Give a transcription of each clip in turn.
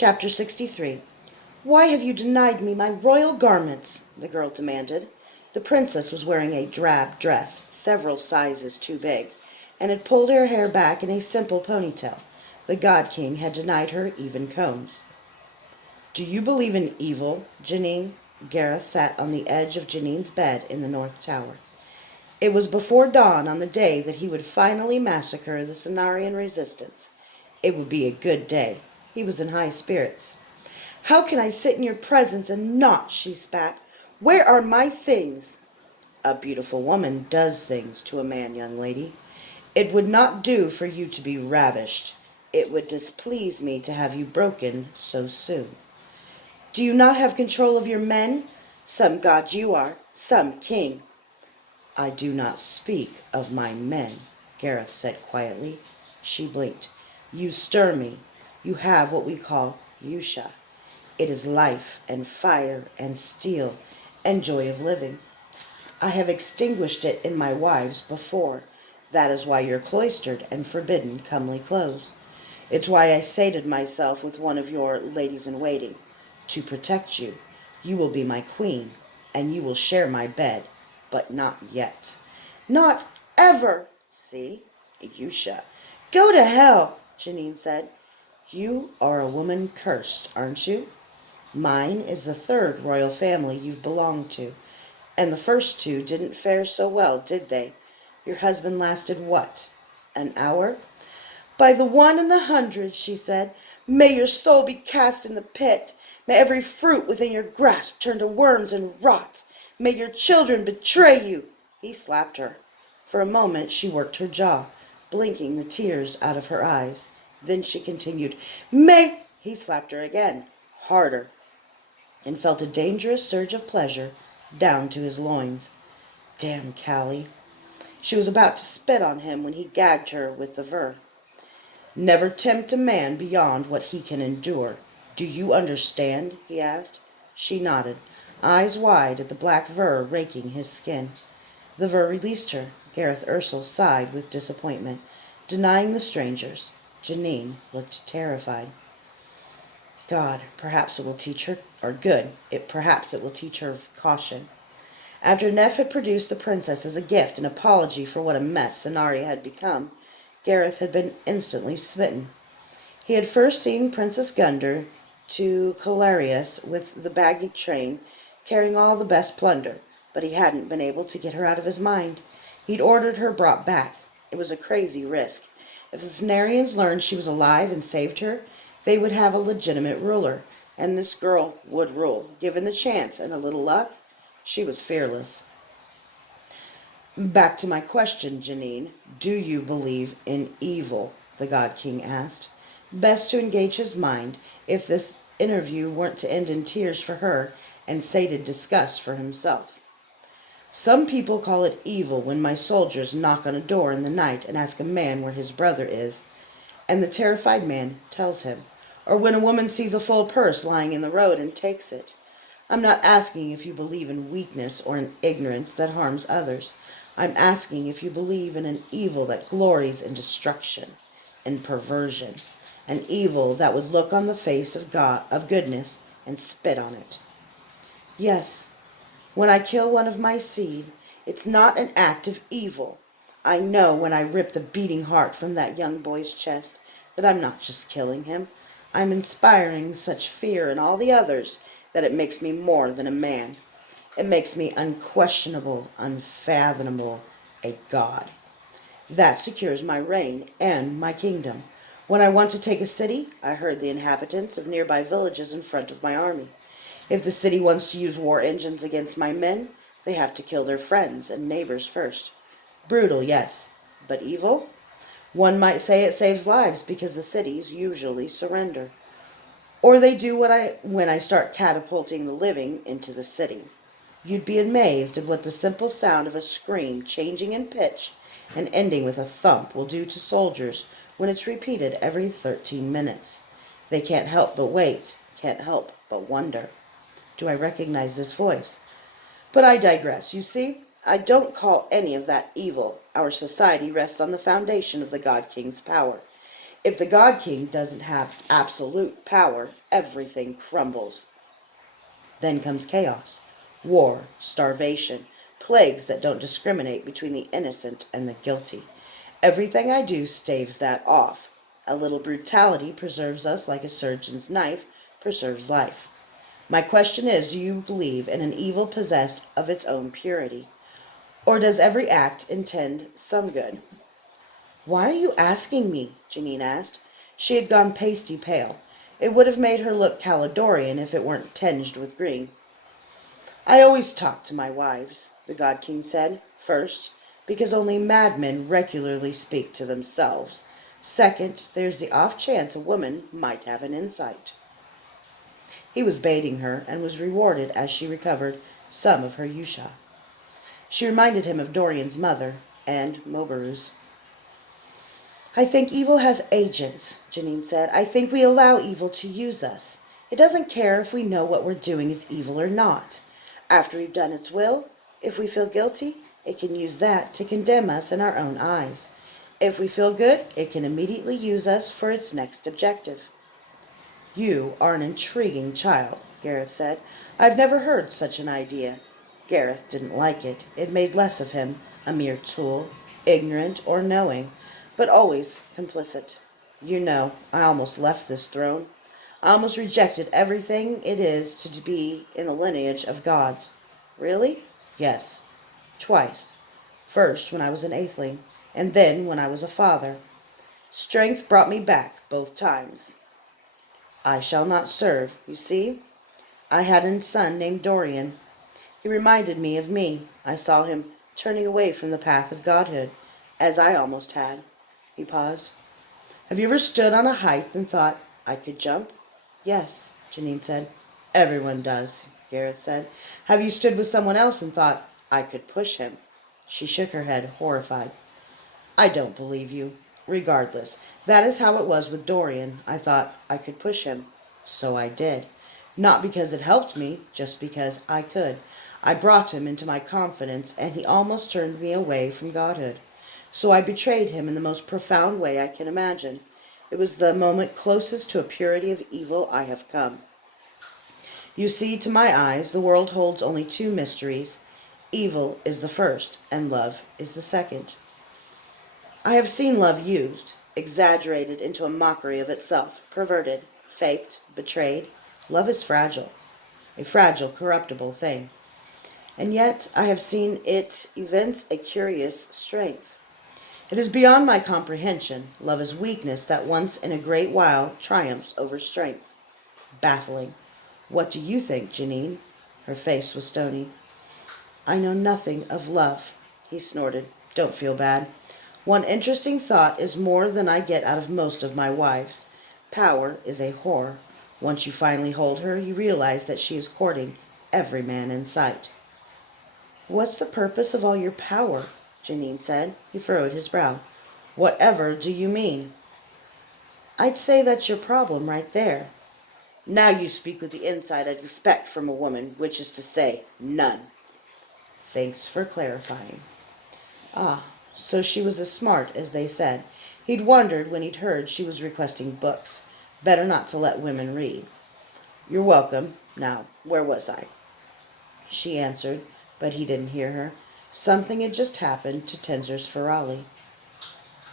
Chapter 63. "Why have you denied me my royal garments?" the girl demanded. The princess was wearing a drab dress, several sizes too big, and had pulled her hair back in a simple ponytail. The God King had denied her even combs. "Do you believe in evil, Janine?" Gareth sat on the edge of Janine's bed in the North Tower. It was before dawn on the day that he would finally massacre the Cenarian resistance. It would be a good day. He was in high spirits. "How can I sit in your presence and not?" she spat. "Where are my things?" "A beautiful woman does things to a man, young lady. It would not do for you to be ravished. It would displease me to have you broken so soon. Do you not have control of your men? Some god you are, some king." "I do not speak of my men," Gareth said quietly. She blinked. "You stir me. You have what we call Yusha. It is life and fire and steel and joy of living. I have extinguished it in my wives before. That is why you're cloistered and forbidden comely clothes. It's why I sated myself with one of your ladies-in-waiting. To protect you, you will be my queen, and you will share my bed, but not yet." "Not ever!" "See? Yusha." "Go to hell," Janine said. "You are a woman cursed, aren't you? Mine is the third royal family you've belonged to, and the first two didn't fare so well, did they? Your husband lasted what? An hour?" "By the one and the hundred," she said, "may your soul be cast in the pit. May every fruit within your grasp turn to worms and rot. May your children betray you." He slapped her. For a moment she worked her jaw, blinking the tears out of her eyes. Then she continued, "May—" He slapped her again, harder, and felt a dangerous surge of pleasure down to his loins. Damn Callie. She was about to spit on him when he gagged her with the ver. "Never tempt a man beyond what he can endure. Do you understand?" he asked. She nodded, eyes wide at the black ver raking his skin. The ver released her. Gareth Ursel sighed with disappointment, denying the strangers. Janine looked terrified. God, perhaps it will teach her, or good, perhaps it will teach her caution. After Neff had produced the princess as a gift and apology for what a mess Cenari had become, Gareth had been instantly smitten. He had first seen Princess Gunder to Calarius with the baggage train, carrying all the best plunder, but he hadn't been able to get her out of his mind. He'd ordered her brought back. It was a crazy risk. If the Cenarians learned she was alive and saved her, they would have a legitimate ruler, and this girl would rule. Given the chance and a little luck, she was fearless. "Back to my question, Janine. Do you believe in evil?" the God King asked. Best to engage his mind, if this interview weren't to end in tears for her and sated disgust for himself. "Some people call it evil when my soldiers knock on a door in the night and ask a man where his brother is, and the terrified man tells him, or when a woman sees a full purse lying in the road and takes it. I'm not asking if you believe in weakness or in ignorance that harms others. I'm asking if you believe in an evil that glories in destruction and perversion, an evil that would look on the face of God, of goodness, and spit on it." "Yes. When I kill one of my seed, it's not an act of evil. I know when I rip the beating heart from that young boy's chest that I'm not just killing him. I'm inspiring such fear in all the others that it makes me more than a man. It makes me unquestionable, unfathomable, a god. That secures my reign and my kingdom. When I want to take a city, I herd the inhabitants of nearby villages in front of my army. If the city wants to use war engines against my men, they have to kill their friends and neighbors first. Brutal, yes, but evil? One might say it saves lives because the cities usually surrender. Or they do when I start catapulting the living into the city. You'd be amazed at what the simple sound of a scream changing in pitch and ending with a thump will do to soldiers when it's repeated every 13 minutes. They can't help but wait, can't help but wonder. Do I recognize this voice? But I digress. You see, I don't call any of that evil. Our society rests on the foundation of the God King's power. If the God King doesn't have absolute power, everything crumbles. Then comes chaos, war, starvation, plagues that don't discriminate between the innocent and the guilty. Everything I do staves that off. A little brutality preserves us like a surgeon's knife preserves life. My question is, do you believe in an evil possessed of its own purity? Or does every act intend some good? Why are you asking me? Janine asked. She had gone pasty pale. It would have made her look Caledonian if it weren't tinged with green. I always talk to my wives, the God King said. First, because only madmen regularly speak to themselves. Second, there's the off chance a woman might have an insight. He was baiting her, and was rewarded as she recovered some of her Yusha. She reminded him of Dorian's mother, and Mobaru's. I think evil has agents, Janine said. I think we allow evil to use us. It doesn't care if we know what we're doing is evil or not. After we've done its will, if we feel guilty, it can use that to condemn us in our own eyes. If we feel good, it can immediately use us for its next objective. You are an intriguing child, Gareth said. I've never heard such an idea. Gareth didn't like it. It made less of him, a mere tool, ignorant or knowing, but always complicit. You know, I almost left this throne. I almost rejected everything it is to be in the lineage of gods. Really? Yes. Twice. First when I was an atheling, and then when I was a father. Strength brought me back both times. I shall not serve, you see. I had a son named Dorian. He reminded me of me. I saw him turning away from the path of godhood, as I almost had. He paused. Have you ever stood on a height and thought, I could jump? Yes, Janine said. Everyone does, Gareth said. Have you stood with someone else and thought, I could push him? She shook her head, horrified. I don't believe you. Regardless, that is how it was with Dorian. I thought I could push him. So I did. Not because it helped me, just because I could. I brought him into my confidence, and he almost turned me away from godhood. So I betrayed him in the most profound way I can imagine. It was the moment closest to a purity of evil I have come. You see, to my eyes, the world holds only two mysteries. Evil is the first, and love is the second. I have seen love used, exaggerated into a mockery of itself, perverted, faked, betrayed. Love is fragile, a fragile, corruptible thing. And yet I have seen it evince a curious strength. It is beyond my comprehension. Love is weakness that once in a great while triumphs over strength. Baffling. What do you think, Janine? Her face was stony. I know nothing of love, he snorted. Don't feel bad. One interesting thought is more than I get out of most of my wives. Power is a whore. Once you finally hold her, you realize that she is courting every man in sight. What's the purpose of all your power? Janine said. He furrowed his brow. Whatever do you mean? I'd say that's your problem right there. Now you speak with the insight I'd expect from a woman, which is to say, none. Thanks for clarifying. Ah, so she was as smart as they said. He'd wondered when he'd heard she was requesting books. Better not to let women read. You're welcome. Now, where was I? She answered, but he didn't hear her. Something had just happened to Tenzer's Ferali.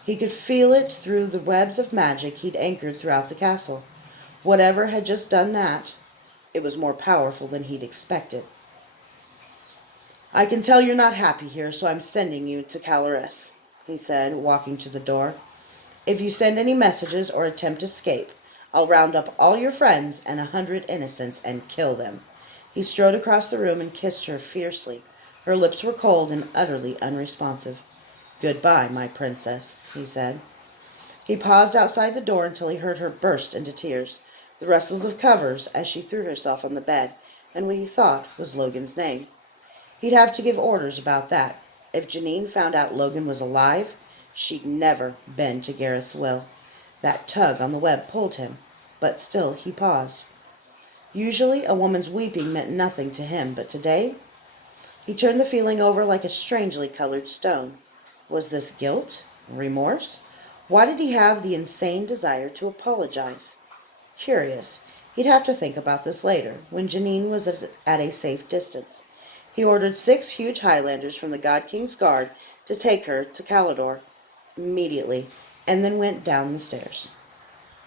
He could feel it through the webs of magic he'd anchored throughout the castle. Whatever had just done that, it was more powerful than he'd expected. I can tell you're not happy here, so I'm sending you to Caloris, he said, walking to the door. If you send any messages or attempt escape, I'll round up all your friends and 100 innocents and kill them. He strode across the room and kissed her fiercely. Her lips were cold and utterly unresponsive. Goodbye, my princess, he said. He paused outside the door until he heard her burst into tears, the rustles of covers as she threw herself on the bed, and what he thought was Logan's name. He'd have to give orders about that. If Janine found out Logan was alive, she'd never bend to Gareth's will. That tug on the web pulled him, but still he paused. Usually a woman's weeping meant nothing to him, but today he turned the feeling over like a strangely colored stone. Was this guilt? Remorse? Why did he have the insane desire to apologize? Curious. He'd have to think about this later, when Janine was at a safe distance. He ordered 6 huge Highlanders from the God King's guard to take her to Calidore immediately, and then went down the stairs.